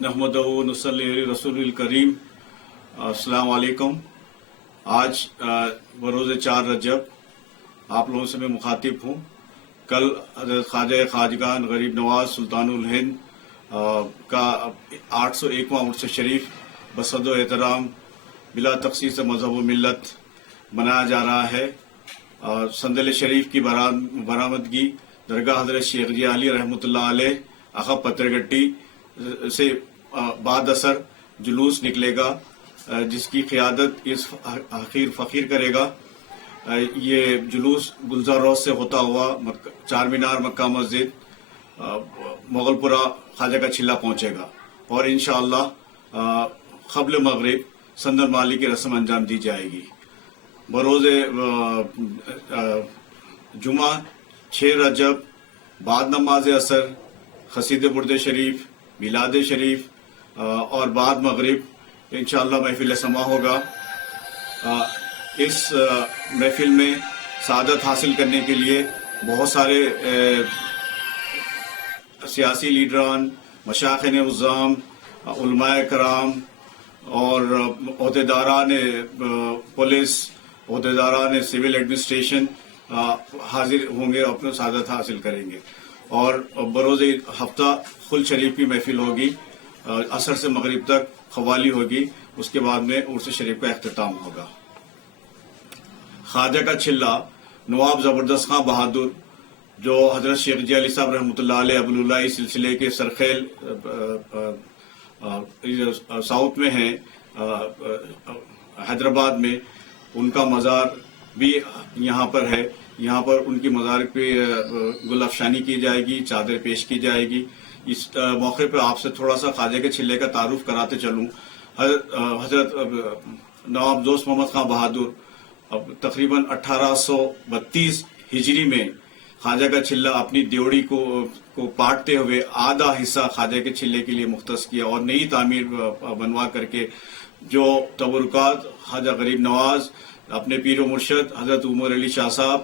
नहमदहु व नसल्ली अला रसूलिल करीम। अस्सलाम वालेकुम। आज बरोज़ 4 रजब आप लोगों से मैं मुखातिब हूँ। कल हज़रत ख्वाजा खाजगान गरीब नवाज सुल्तानुल हिंद का 801वां उर्स शरीफ बसद एहतराम बिला तखसीस मजहब व मिल्लत मनाया जा रहा है। संदल शरीफ की बरामदगी दरगाह हज़रत शेख जी अली रहमतुल्लाह अलैह अखब पत्थरगट्टी से बाद असर जुलूस निकलेगा, जिसकी क़ियादत इस फ़कीर करेगा। ये जुलूस गुलजार रोड से होता हुआ चार मीनार, मक्का मस्जिद, मुगलपुरा, ख्वाजा का छिल्ला पहुंचेगा और इंशाअल्लाह क़ब्ल मगरिब संदन माली की रस्म अंजाम दी जाएगी। बरोज़े जुमा 6 रजब बाद नमाज असर खसीद बुर्द शरीफ, मिलाद शरीफ और बाद मगरिब इंशाअल्लाह महफिल समा होगा। इस महफिल में सादत हासिल करने के लिए बहुत सारे सियासी लीडरान, मशाइख़ उज़्ज़ाम, उलमाए कराम और ओहदेदारान पुलिस, ओहदेदारान सिविल एडमिनिस्ट्रेशन हाजिर होंगे, अपना सादत हासिल करेंगे। और बरोज़ हफ्ता खुल शरीफ की महफिल होगी, असर से मगरिब तक ख्वाली होगी, उसके बाद में उर्स शरीफ का अख्तिताम होगा। ख्वाजा का छिल्ला नवाब ज़बरदस्त खां बहादुर, जो हज़रत शेख जी अली साहब रहमतुल्लाह अलैह अबुल्लाह सिलसिले के सरखेल साउथ में हैं, हैदराबाद में, उनका मज़ार भी यहाँ पर है। यहाँ पर उनकी मज़ार पे गुल अफशानी की जाएगी, चादर पेश की जाएगी। इस मौके पर आपसे थोड़ा सा ख्वाजा के छिल्ले का तारुफ कराते चलूँ। हज़रत नवाब दोस्त मोहम्मद खां बहादुर तकरीबन 1832 हिजरी में ख्वाजा का छिल्ला अपनी ड्योढ़ी को पाटते हुए आधा हिस्सा ख्वाजा के छिल्ले के लिए मुख्तस किया और नई तामीर बनवा करके जो तबरुकात ख्वाजा गरीब नवाज अपने पीर मुर्शद हज़रत उमर अली शाह साहब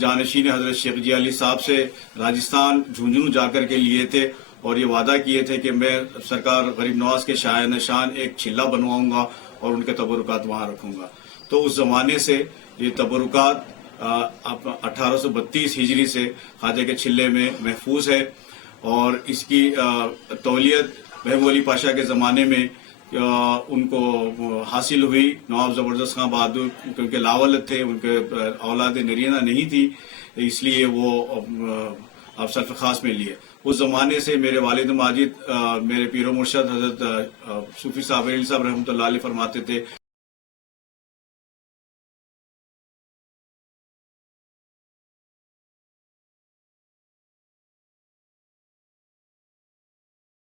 जानशीन हज़रत शेख जी अली साहब से राजस्थान झुंझुनू जाकर के लिए थे और ये वादा किए थे कि मैं सरकार गरीब नवाज के शाह निशान एक छिल्ला बनवाऊंगा और उनके तबरुकात वहां रखूंगा। तो उस जमाने से ये तबरुकात 1832 हिजरी से ख्वाजा के छिल्ले में महफूज है और इसकी तौलियत महबूब अली पाशा के ज़माने में उनको हासिल हुई। नवाब ज़बरदस्त खां बहादुर क्योंकि लावलद थे, उनके औलाद नरीना नहीं थी, इसलिए वो अब सरफ खास में लिए। उस ज़माने से मेरे वालिद माजिद मेरे पीर मुर्शद हज़रत सूफी साहब रहमतुल्लाह अलैह फरमाते थे